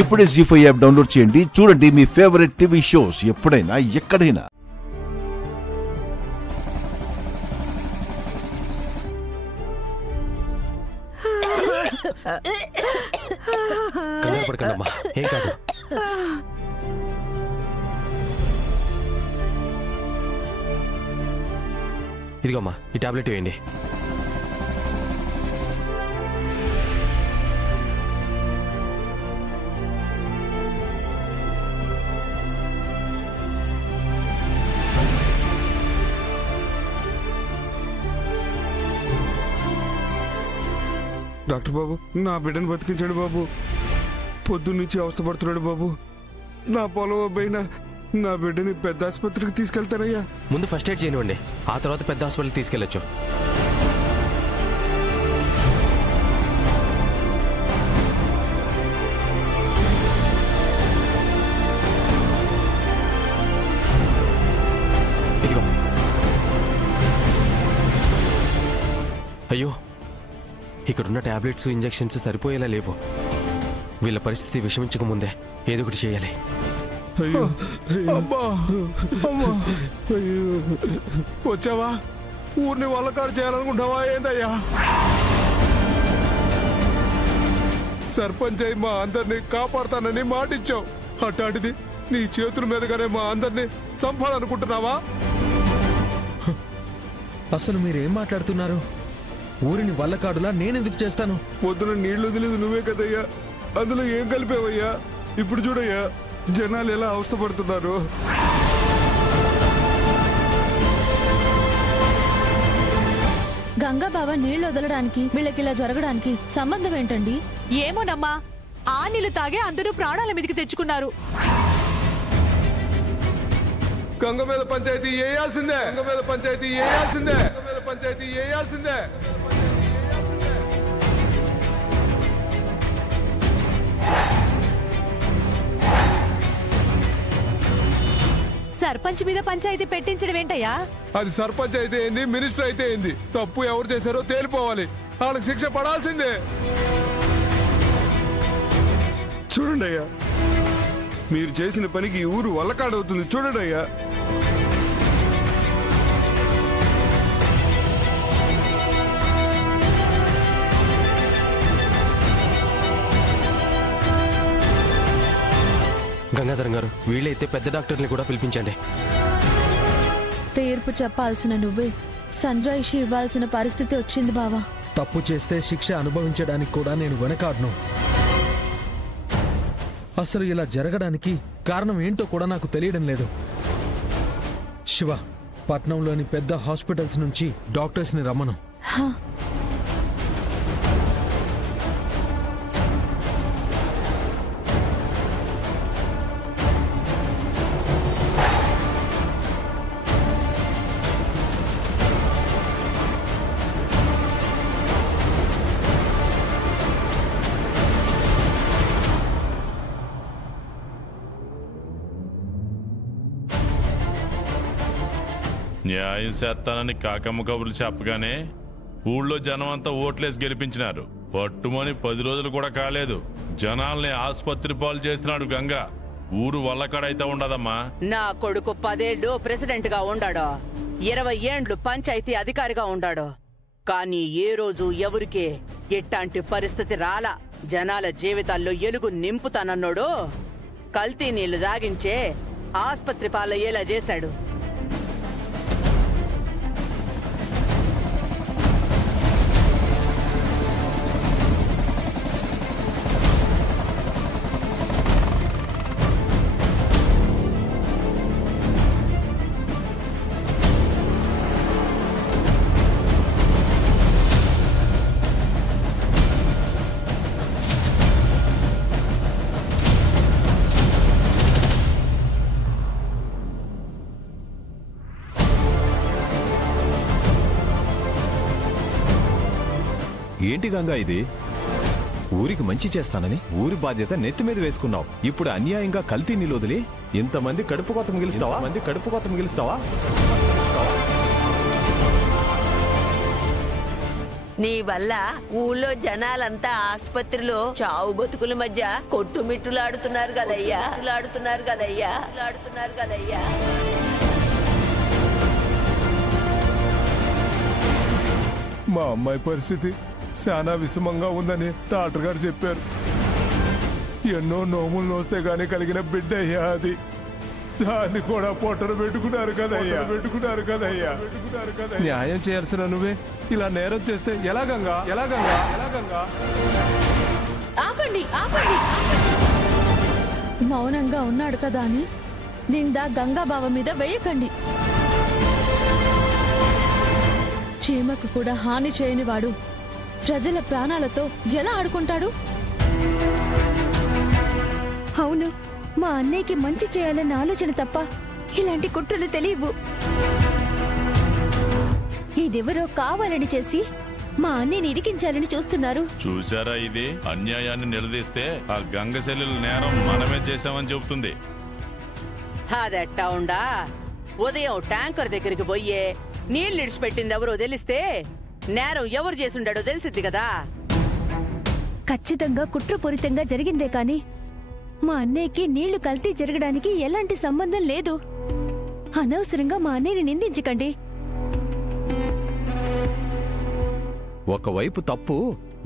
ఇప్పుడే జీ5 app download చేయండి. చూడండి మీ ఫేవరెట్ టీవీ షోస్ ఎప్పుడైనా ఎక్కడైనా. కంగారు పడకండమ్మా, ఏం కాదు. ఇదిగోమ్మా, ఈ టాబ్లెట్ వేయండి. డాక్టర్ బాబు, నా బిడ్డను బతికించాడు బాబు. పొద్దున్నుంచి అవస్థపడుతున్నాడు బాబు. నా పొలం అబ్బాయినా నా బిడ్డని పెద్ద ఆసుపత్రికి తీసుకెళ్తారయ్యా. ముందు ఫస్ట్ ఎయిడ్ చేయనివ్వండి, ఆ తర్వాత పెద్ద హాస్పిటల్కి తీసుకెళ్ళొచ్చు. ఇదిగో. అయ్యో, ఇక్కడున్న టాబ్లెట్స్ ఇంజెక్షన్స్ సరిపోయేలా లేవు. వీళ్ళ పరిస్థితి విషమించక ముందే ఏదో ఒకటి చేయాలి. వచ్చావా? ఊరిని వల్లకాడు చేయాలనుకుంటావా ఏందయ్యా? సర్పంచ్ అయి మా అందరినీ కాపాడుతానని మాటిచ్చావు. అట్లాంటిది నీ చేతుల మీదగానే మా అందరినీ చంపాలనుకుంటున్నావా? అసలు మీరేం మాట్లాడుతున్నారు? ఊరిని వల్లకాడులా నేనెందుకు చేస్తాను? పొద్దున నీళ్లు వదిలేదు నువ్వే కదయ్యా, అందులో ఏం కలిపావయ్యా? ఇప్పుడు చూడయ్యా, జనాలు ఎలా అవస్థపడుతున్నారు. గంగా బావ నీళ్లు వదలడానికి వీళ్ళకి ఇలా జరగడానికి సంబంధం ఏంటండి? ఏమోనమ్మా, ఆ నీళ్లు తాగే అందరూ ప్రాణాల మీదకి తెచ్చుకున్నారు. గంగ మీద పంచాయతీ వేయాల్సిందే, గంగ మీద పంచాయతీ వేయాల్సిందే, గంగ మీద పంచాయతీ వేయాల్సిందే. సర్పంచ్ మీద పంచాయతీ పెట్టించడం ఏంటయ్యా? అది సర్పంచ్ అయితే ఏంది, మినిస్టర్ అయితే ఏంది, తప్పు ఎవరు చేశారో తేలిపోవాలి. వాళ్ళకి శిక్ష పడాల్సిందే. చూడండి అయ్యా, మీరు చేసిన పనికి ఈ ఊరు వల్లకాడవుతుంది. చూడండి అయ్యా. గంగాధరం గారు, వీళ్ళైతే పెద్ద డాక్టర్ని కూడా పిలిపించండి. తీర్పు చెప్పాల్సిన నువ్వే సంజాయిషి ఇవ్వాల్సిన పరిస్థితి వచ్చింది బావా. తప్పు చేస్తే శిక్ష అనుభవించడానికి కూడా నేను వెనకాడను. అసలు ఇలా జరగడానికి కారణం ఏంటో కూడా నాకు తెలియడం లేదు. శివ, పట్నంలోని పెద్ద హాస్పిటల్స్ నుంచి డాక్టర్స్ని రమ్మను. న్యాయం చేస్తానని కాకమ్మ కబుర్లు చెప్పగానే ఊళ్ళో జనం అంతా ఓట్లేసి గెలిపించినారు. పట్టుమని 10 రోజులు కూడా కాలేదు, జనాల్ని ఆసుపత్రి పాలు చేస్తున్నాడు గంగా. ఊరు వల్లకాడైతే ఉండదమ్మా. నా కొడుకు 10 ఏళ్లు ప్రెసిడెంట్ గా ఉండాడు, 20 ఏండ్లు పంచాయతీ అధికారిగా ఉండాడు. కానీ ఏ రోజు ఎవరికి ఎట్లాంటి పరిస్థితి రాలా. జనాల జీవితాల్లో ఎలుగు నింపుతానన్నాడు, కల్తీ నీళ్లు దాగించే ఆసుపత్రి పాలయ్యేలా చేశాడు. ఏంటి గంగా ఇది? ఊరికి మంచి చేస్తానని ఊరి బాధ్యత నెత్తి మీద వేసుకున్నావు. ఇప్పుడు అన్యాయంగా కల్తీ నీళ్ళు వదిలి ఇంతమంది కడుపు కోత మిగిలిస్తావా? నీ వల్ల ఊళ్ళో జనాలంతా ఆసుపత్రిలో చావు బతుకుల మధ్య కొట్టుమిట్టులాడుతున్నారు కదయ్యా. మా అమ్మాయి పరిస్థితి చాలా విషమంగా ఉందని డాక్టర్ గారు చెప్పారు. ఎన్నో నోములు నోస్తే గానీ కలిగిన బిడ్డ అయ్యా అది. దాన్ని కూడా పొట్టను పెట్టుకున్నారు కదయ్యా. న్యాయం చేయాల్సిన నువ్వే ఇలా నేరం చేస్తే ఎలాగంగా? ఆపండి ఆపండి. మౌనంగా ఉన్నాడు కదా అని నింద గంగాబావ మీద వేయకండి. చీమకు కూడా హాని చేయని వాడు ప్రజల ప్రాణాలతో ఎలా ఆడుకుంటాడు? అవును, మా అన్నయ్యకి మంచి చేయాలన్న ఆలోచన తప్ప ఇలాంటి కుట్రలు తెలియవు. ఇదెవరో కావాలని చేసి మా అన్నయ్యని ఇరికించాలని చూస్తున్నారు. చూసారా, ఇది అన్యాయాన్ని నిలదీస్తే ఆ గంగ చెల్లెల నేరం మనమే చేశామని చెబుతుంది. అదెట్టా ఉండా? ఉదయం ట్యాంకర్ దగ్గరికి పోయే నీళ్ళు ఇడిచిపెట్టింది ఎవరో తెలిస్తే నేరం ఎవరు చేసుండాడో తెలిసిద్ది కదా. ఖచ్చితంగా కుట్రపూరితంగా జరిగిందే కాని మా అన్నయ్యకి నీళ్లు కల్తీ జరగడానికి ఎలాంటి సంబంధం లేదు. అనవసరంగా మా అన్నయ్యని నిందించకండి. ఒకవైపు తప్పు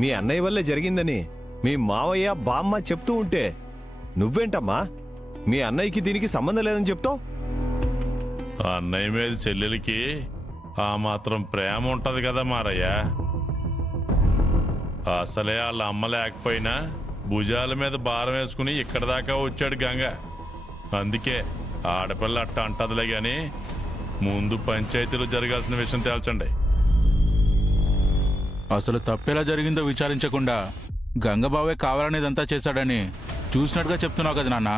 మీ అన్నయ్య వల్లే జరిగిందని మీ మావయ్య బామ్మ చెప్తూ ఉంటే నువ్వేంటమ్మా మీ అన్నయ్యకి దీనికి సంబంధం లేదని చెప్తావు? అన్నయ్య మీద చెల్లెలికి ఆ మాత్రం ప్రేమ ఉంటది కదా మారయ్య. అసలే వాళ్ళ అమ్మ లేకపోయినా భుజాల మీద భారం వేసుకుని ఇక్కడ దాకా వచ్చాడు గంగ. అందుకే ఆడపిల్ల అట్ట అంటదిలే గాని ముందు పంచాయతీలో జరగాల్సిన విషయం తేల్చండి. అసలు తప్పెలా జరిగిందో విచారించకుండా గంగబావే కావాలనేదంతా చేశాడని చూసినట్టుగా చెప్తున్నావు కదా నాన్న.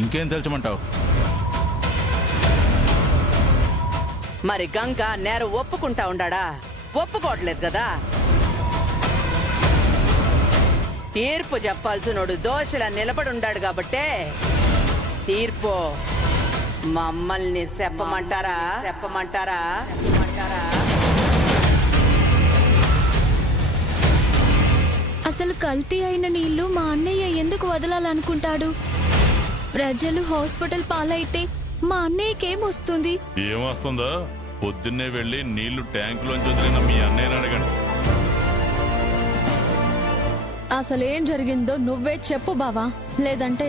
ఇంకేం తెలుసమంటావు? మరి గంగ నేరం ఒప్పుకుంటా ఉండాడా? ఒప్పుకోవట్లేదు కదా. తీర్పు చెప్పాల్సినోడు దోషిలా నిలబడుండాడు కాబట్టే తీర్పు మమ్మల్ని చెప్పమంటారా? అసలు కల్తీ అయిన నీళ్లు మా అన్నయ్య ఎందుకు వదలాలనుకుంటాడు? ప్రజలు హాస్పిటల్ పాలైతే మా అన్నయ్యకేమొస్తుంది? ఏమొస్తుందో పొద్దున్నే వెళ్ళి నీళ్లు ట్యాంకులోంచి వదిలిన మీ అన్నయ్యని అడగండి. అసలేం జరిగిందో నువ్వే చెప్పు బావా. లేదంటే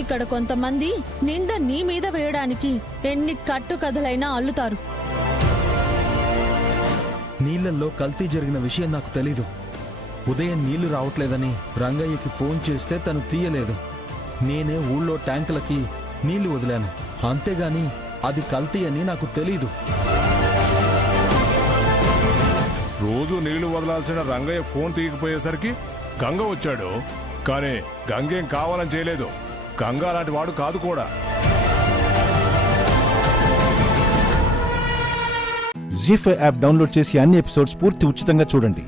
ఇక్కడ కొంతమంది నింద నీ మీద వేయడానికి ఎన్ని కట్టు కథలైనా అల్లుతారు. నీళ్లలో కల్తీ జరిగిన విషయం నాకు తెలీదు. ఉదయం నీళ్లు రావట్లేదని రంగయ్యకి ఫోన్ చేస్తే తను తీయలేదు. నేనే ఊళ్ళో ట్యాంకులకి నీళ్లు వదిలాను. అంతేగాని అది కల్తీ అని నాకు తెలీదు. రోజు నీళ్లు వదలాల్సిన రంగయ్య ఫోన్ తీయకపోయేసరికి గంగ వచ్చాడు. కానీ గంగేం కావాలని చేయలేదు. గంగ అలాంటి వాడు కాదు కూడా. జీ5 యాప్ డౌన్లోడ్ చేసి అన్ని ఎపిసోడ్స్ పూర్తి ఉచితంగా చూడండి.